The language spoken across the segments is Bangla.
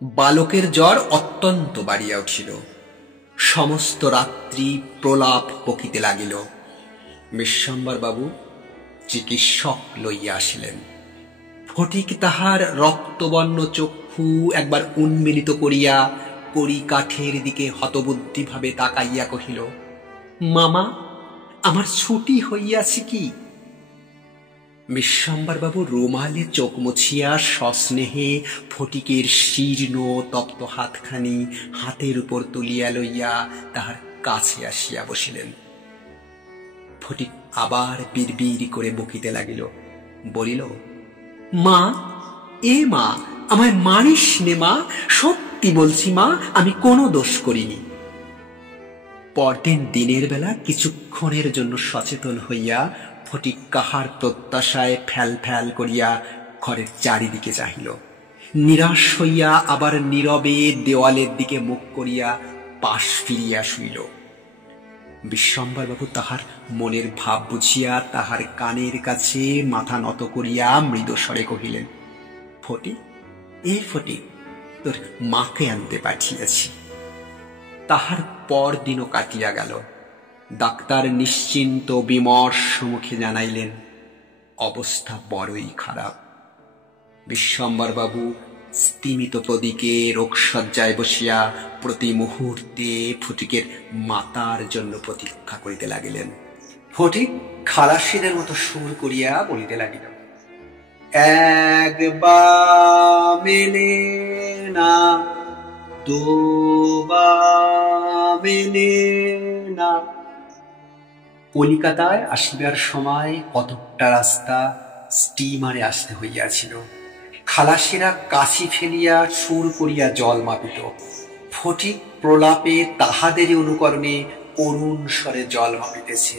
বালকের জ্বর অত্যন্ত বাড়িয়া উঠিল, সমস্ত রাত্রি প্রলাপ বকিতে লাগিল। বিশ্বম্বর বাবু চিকিৎসক লইয়া আসিলেন। ফটিক তাহার রক্তবর্ণ চক্ষু একবার উন্মিলিত করিয়া কড়িকাঠের দিকে হতবুদ্ধিভাবে তাকাইয়া কহিল, মামা, আমার ছুটি হইয়াছে কি? বিশ্বম্বর বাবু রুমালে চোখ মুছিয়া সস্নেহে ফটিকের শীর্ণ তপ্ত হাতখানি হাতের উপর তুলিয়া লইয়া তাহার কাছে আসিয়া বসিলেন। ফটিক আবার বিড়বিড় করে বকিতে লাগিল, বলিল, মা, এ মা, আমায় মারিস নে মা, সত্যি বলছি মা, আমি কোনো দোষ করিনি। পরদিন দিনের বেলা কিছুক্ষণের জন্য সচেতন হইয়া ফটিক কাহার প্রত্যাশায় ফ্যাল ফ্যাল করিয়া ঘরের চারিদিকে চাহিল। নিরাশ হইয়া আবার নীরবে দেওয়ালের দিকে মুখ করিয়া পাশ ফিরিয়া শুইল। বিশ্বম্বর বাবু তাহার মনের ভাব বুঝিয়া তাহার কানের কাছে মাথা নত করিয়া মৃদুস্বরে কহিলেন, ফটিক, এ ফটিক, তোর মাকে আনতে পাঠিয়েছি। তাহার পরদিনও কাটিয়া গেল। ডাক্তার নিশ্চিন্ত বিমর্ষ মুখে জানাইলেন, অবস্থা বড়ই খারাপ। বিশ্বম্বর বাবু স্তিমিত প্রদিকে রোগশয্যায় বসিয়া প্রতি মুহূর্তে ফটিকের মাতার জন্য প্রতীক্ষা করিতে লাগিলেন। ফটিক খালাসিদের মতো সুর করিয়া বলিতে লাগিল, একবা মেলে না, দুবা মেলে না। কলিকাতায় আসিবার সময় কতকটা রাস্তা স্টিমারে আসতে হইয়াছিল। খালাসিরা কাশি ফেলিয়া সুর করিয়া জল মাপিত। ফটিক প্রলাপে তাহাদেরই অনুকরণে করুণ স্বরে জল মাপিতেছে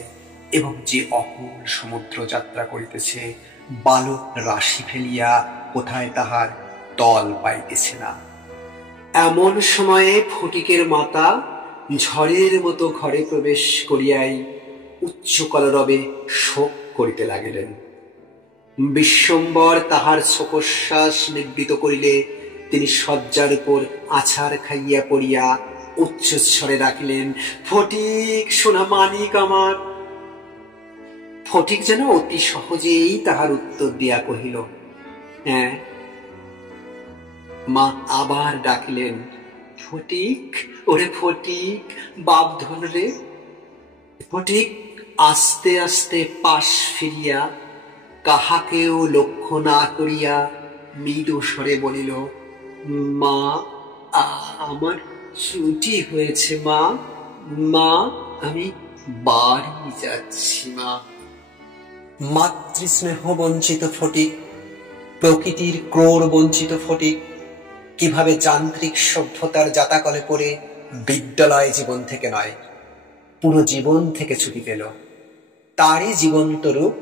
এবং যে অকুল সমুদ্র যাত্রা করিতেছে, বালক রাশি ফেলিয়া কোথায় তাহার তল পাইতেছে না। এমন সময়ে ফটিকের মাতা ঝড়ের মতো ঘরে প্রবেশ করিয়াই উচ্চ কলরবে শোক করিতে লাগিলেন। বিশ্বম্বর তাহার শোকশ্বাস নিবৃত করিলে তিনি শয্যার উপর আছাড় খাইয়া পড়িয়া উচ্চস্বরে ডাকিলেন, ফটিক, সোনা মানিক আমার। ফটিক যেন অতি সহজেই তাহার উত্তর দিয়া কহিল, হ্যাঁ। মা আবার ডাকিলেন, ফটিক, ওরে ফটিক, বাপ ধন রে। ফটিক আস্তে আস্তে পাশ ফিরিয়া কাহাকেও লক্ষ্য না করিয়া মৃদু স্বরে বলিল, মা, আমার ছুটি হয়েছে মা, মা, আমি বাড়ি যাচ্ছি মা। মাতৃস্নেহ বঞ্চিত ফটিক, প্রকৃতির ক্রোড় বঞ্চিত ফটিক কিভাবে যান্ত্রিক সভ্যতার জাতাকলে পড়ে বিদ্যালয় জীবন থেকে নয়, পুরো জীবন থেকে ছুটি পেল। তারই জীবন্ত রূপ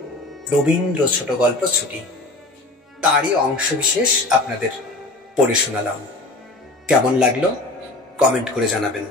রবীন্দ্র ছোট গল্প ছুটি। তারই অংশবিশেষ আপনাদের পড়ে শোনালাম। কেমন লাগলো কমেন্ট করে জানাবেন।